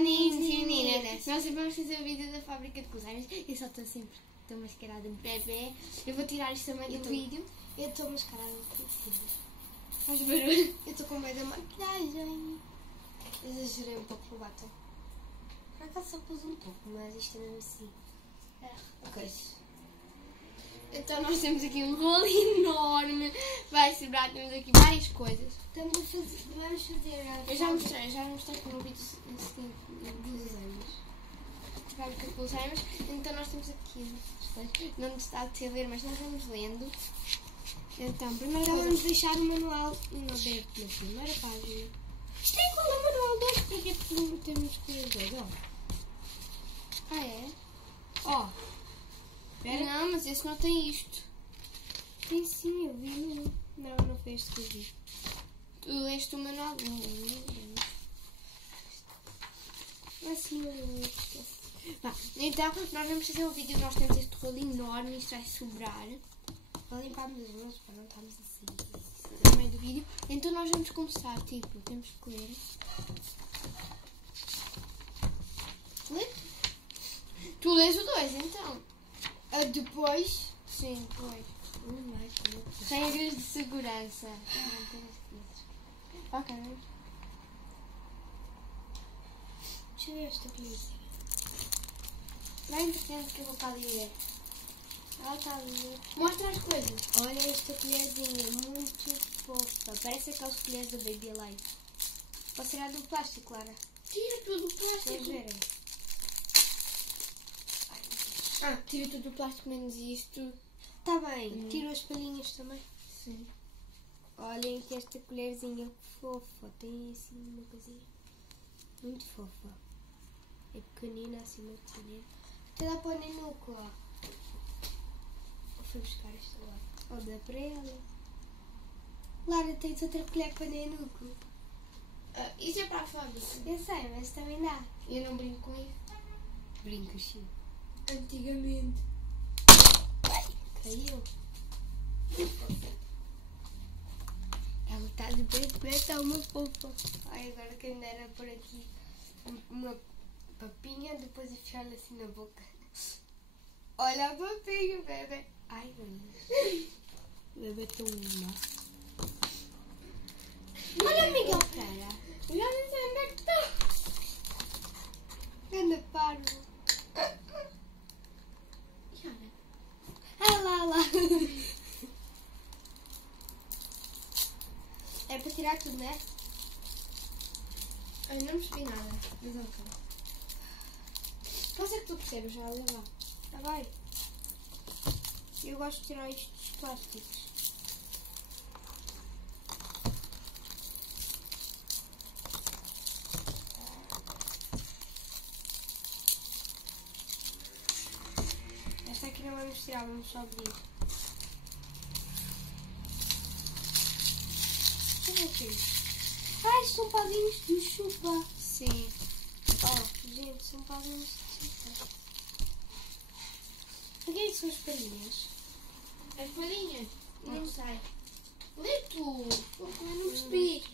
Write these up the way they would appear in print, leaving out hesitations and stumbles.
Meninas, nós vamos fazer o vídeo da fábrica de cozinhas. Eu só estou sempre mascarada de bebê. Eu vou tirar isto também do vídeo. Eu estou mascarada de filho. Faz barulho. Eu estou com medo da maquilhagem. Exagerei um pouco no batom. Por acaso só pus um pouco, mas isto é mesmo assim. Ok. Então nós temos aqui um rolo enorme. Vai sobrar, temos aqui várias coisas. Vamos fazer. Eu já mostrei com um vídeo seguinte dos anos. Fábrica de guloseimas. Então nós temos aqui. Não está a ler, mas nós vamos lendo. Então, primeiro vamos deixar o manual aberto na primeira página. Tem qual é o manual 2? Porque é que temos que ler dois, ó. Ah, é? Ó. Não, mas esse não tem isto. Tem sim, eu vi. Não foi este que eu vi. Tu leste o manual? Assim, eu esqueci. Então, nós vamos fazer um vídeo. Nós temos este rolo enorme. Isto vai sobrar. Vou limpar-me as mãos para não estarmos assim. No meio do vídeo. Então, nós vamos começar. Tipo, temos que ler. Lê? Tu lês o 2, então. Depois? Sim, depois. Mais. Regras de segurança. Ok. Deixa eu ver esta colherzinha. Não é importante que eu vou para ali ver. Ela está ali. Mostra as coisas. Olha esta colherzinha, muito fofa. Parece aquelas colheres da Baby Life. Posso tirar do plástico, Clara? Tira tudo o plástico. Vamos verem. Tira tudo o plástico menos isto. Está bem. Tiro as palhinhas também. Sim. Olhem que esta colherzinha fofa. Tem assim uma coisinha. Muito fofa. É pequenina, assim, muito pequenina. Até dá para o nenuco, ó. Fui buscar esta lá. Ou dá para ela. Lara, tens outra colher para o nenuco? Isso é para a fábrica. Eu sei, mas também dá. Eu não brinco com isso. Brincas, sim. Antigamente. Caiu. Ela está de bem, está uma fofa. Ai, agora quem me dera por aqui uma papinha, depois enfiar-lhe assim na boca. Olha a papinha, bebê. Ai, meu Deus. O bebê é tão lindo. Olha, Miguel, cara. Eu já nem sei onde é que está. Anda parvo. E olha. Ah, lá. É para tirar tudo, né? Eu não percebi nada. Mas ok. Qual é que tu percebes? Já lavar. Tá bem. Eu gosto de tirar isto dos plásticos. Esta aqui não vamos tirar, vamos só abrir. Isto são pavinhos de chuva. Sim. Oh, gente, são pavinhos de chuva. O que é que são as palhinhas? As palhinhas? Não sei. Lê tu. Eu não percebi.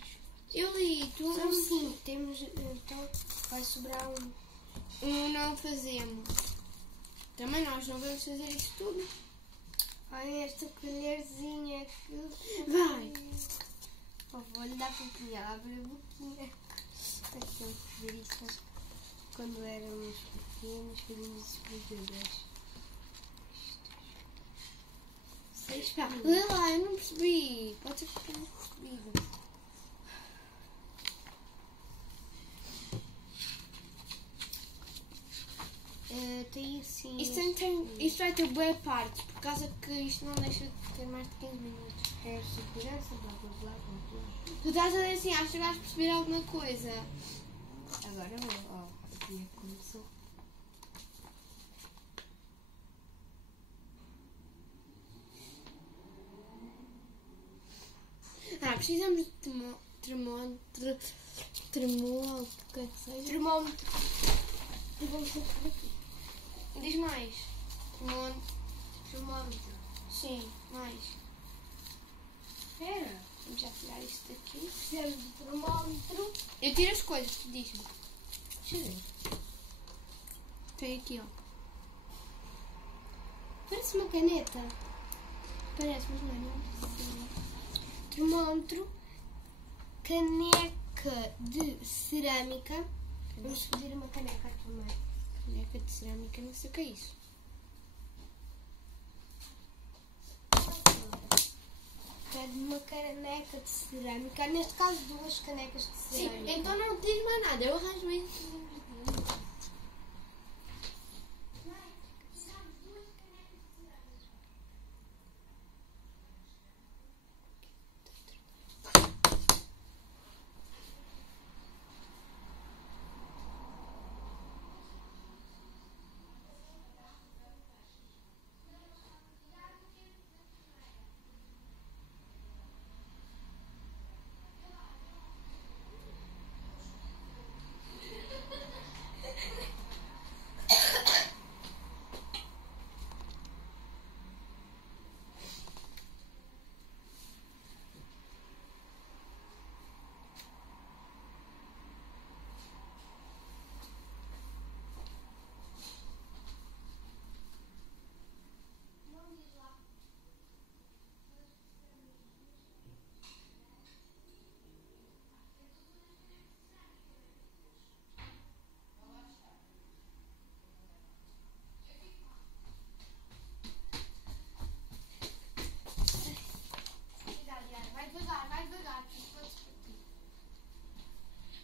Eu li. Tu São sim. Temos, então, vai sobrar um. Não fazemos. Também nós não vamos fazer isso tudo. Olha esta colherzinha que... Vai. Oh, vou-lhe dar papinha, abre a boquinha. Aqui eu ver isto quando éramos pequenos, fazíamos isso com os bebês. 6 palhinhas. Lê lá, eu não percebi. Pode ser que eu tenha percebido. Tem assim... Isto vai ter boa parte, por causa que isto não deixa de ter mais de 15 minutos. É segurança, blá blá blá blá. Tu estás a ler assim, acho que vais perceber alguma coisa. Agora vou, ó, aqui começou. Precisamos de termômetro, o que é que seja. Termômetro. E vamos colocar aqui. Diz mais. Termômetro. Sim, mais. Espera. Vamos já tirar isto daqui. Precisamos de termômetro. Eu tiro as coisas, tu diz-me. Deixa eu ver. Tem aqui, ó. Parece uma caneta. Parece, mas não é, não. Termómetro. Caneca de cerâmica. Vamos fazer uma caneca aqui também. Caneca de cerâmica, não sei o que é isso. Pede uma caneca de cerâmica. Neste caso, 2 canecas de Sim, cerâmica. então não diz mais nada. Eu arranjo isso.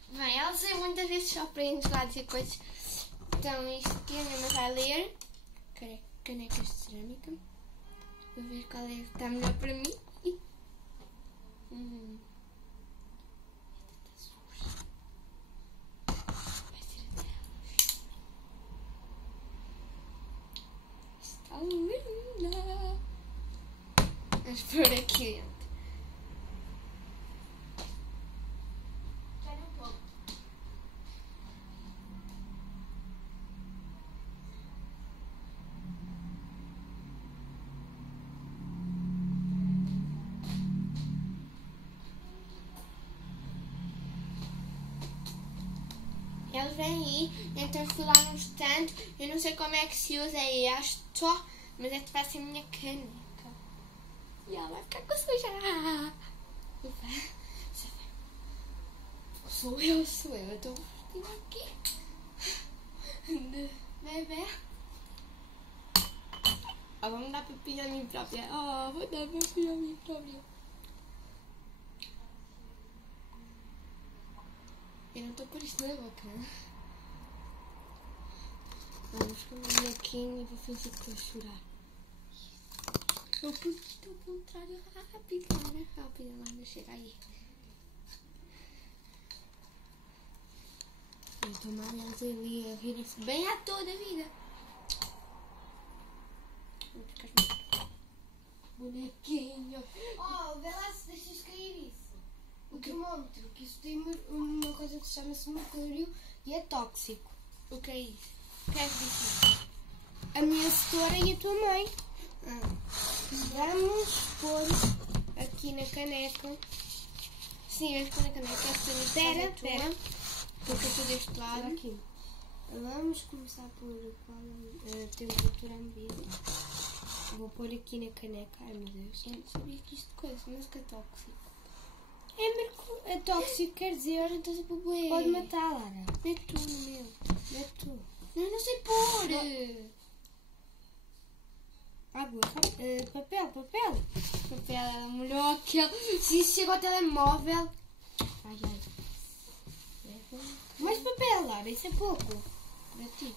Bem, ela sei muitas vezes só para nos lá dizer coisas. Então, isto aqui a minha mãe vai ler. Canecas de cerâmica. Vou ver qual é que está melhor para mim. Vai ser a dela. Está linda. Vamos pôr aqui dentro. Eles vêm aí, então fui lá num stand. Eu não sei como é que se usa aí, acho só, mas esta vai ser a minha caneca. E ela vai ficar com suja. Sou eu, estou vestida aqui. Bebê. Vamos dar papinha a mim própria. Vou dar papinha a mim própria. Eu não estou por isso na boca. Vamos com o bonequinho e vou fingir que estou a chorar. Eu pus o contrário rápido, lá não chega aí. Eu estou mal, elas ali a rirem-se bem à toda a vida. Vou buscar as bonequinho. Vê lá se deixas cair isso. O termómetro, que isso tem uma coisa que se chama-se mercúrio e é tóxico. O que é isso? O que é que disse? A minha setora e a tua mãe. Vamos pôr aqui na caneca. Sim, vamos pôr na caneca. Espera. Porque eu estou deste lado. Aqui. Vamos começar por qual a temperatura ambiente. Vou pôr aqui na caneca. Ai meu Deus. Eu não sabia que isto coisa, mas que é tóxico. É tóxico, quer dizer, Então se pôr pode matar, Lara. Mete tu no meu. Mete tu. Eu não sei pôr. Água, papel. Papel, ela molhou aquele. Se isso chegou ao telemóvel. Ai. Mais papel, Lara, isso é pouco. Para ti.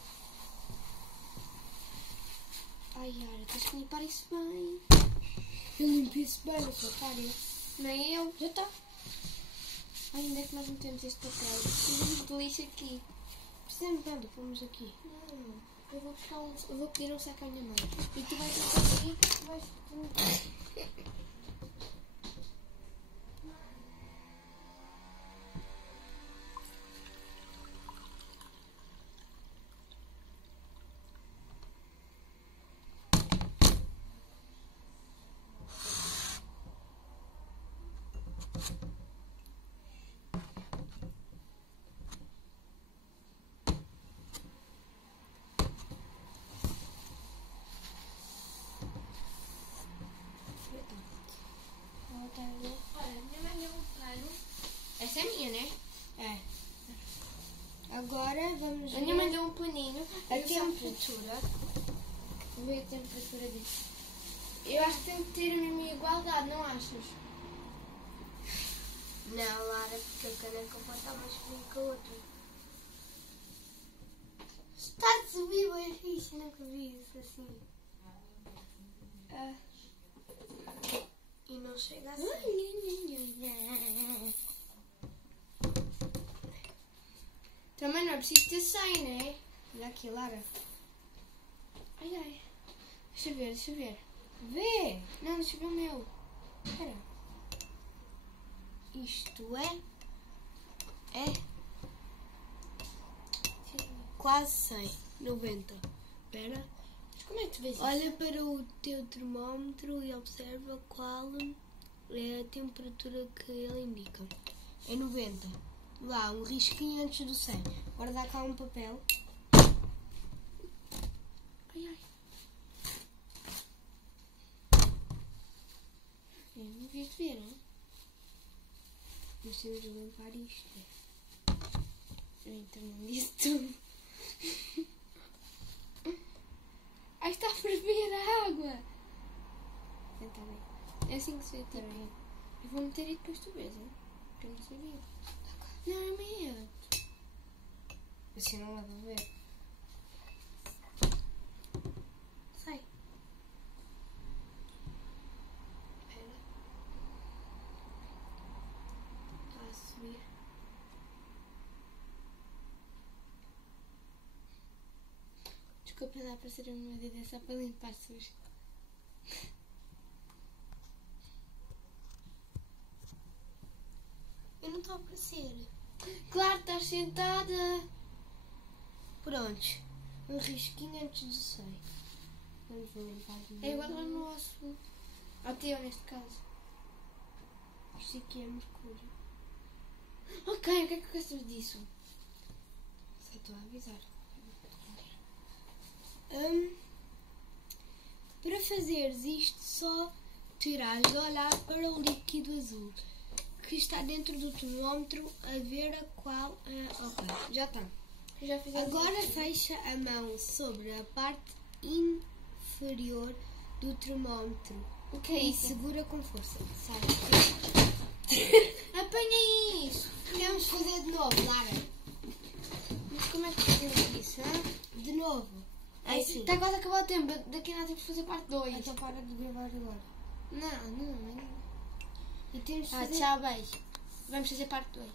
Ai, Yara, tens que limpar isso bem. Eu limpo isso bem na sua cara. Nem eu. Já está. Ai, onde é que nós metemos este papel? Precisamos de lixo aqui. Precisamos nada, fomos aqui. Não, eu vou buscar eu vou pedir um saco à minha mãe. E tu vais aqui e vais. Agora vamos A minha mãe deu um paninho. a Eu só fui temperatura. ver a temperatura disso. Eu acho que tem que ter a mesma igualdade, não achas? Não, Lara, porque a caneca pode estar mais fria que a outra. Está a subir bem fixe, nunca vi isso assim. E não chega assim. Também não é preciso ter 100, não é? Olha aqui, Lara. Ai, ai. Deixa eu ver. Vê! Não, deixa eu ver o meu. Espera. Isto é quase 100, 90. Espera. Mas como é que tu vês isso? Olha para o teu termómetro e observa qual é a temperatura que ele indica. É 90. Lá, um risquinho antes do 100. Agora dá cá um papel. Ai, ai. Eu não vi de ver, não é? Mas temos de limpar isto. Eu então não disse tudo. Ai, está a ferver a água. Está bem. É assim que se vê, tipo. Eu vou meter e depois tu vês, hein? Porque eu não sabia. Não, é medo. Assim não dá para ver. Sai. Espera. Está a subir. Desculpa lá para ser a minha dedo, é só para limpar sujo. Eu não estou a aparecer. Claro, estás sentada. Pronto. Um risquinho antes do 100. Vamos limpar de novo. É igual ao nosso. Ao teu, neste caso. Isto aqui é mercúrio. Ok, o que é que gostas disso? Só estou a avisar. Para fazeres isto, só terás de olhar para o líquido azul que está dentro do termómetro a ver a qual. Ok, já está. Já fiz Agora fecha a mão sobre a parte inferior do termómetro O que é e isso? segura com força. Sai. Apanha isso! Podemos fazer de novo, Lara. Mas como é que fazemos isso, hã? De novo. É assim. Está quase a acabar o tempo. Daqui a nada temos que fazer parte 2. Então para de gravar agora. Não. E temos de Ah, fazer... tchau, beijo. Vamos fazer parte 2.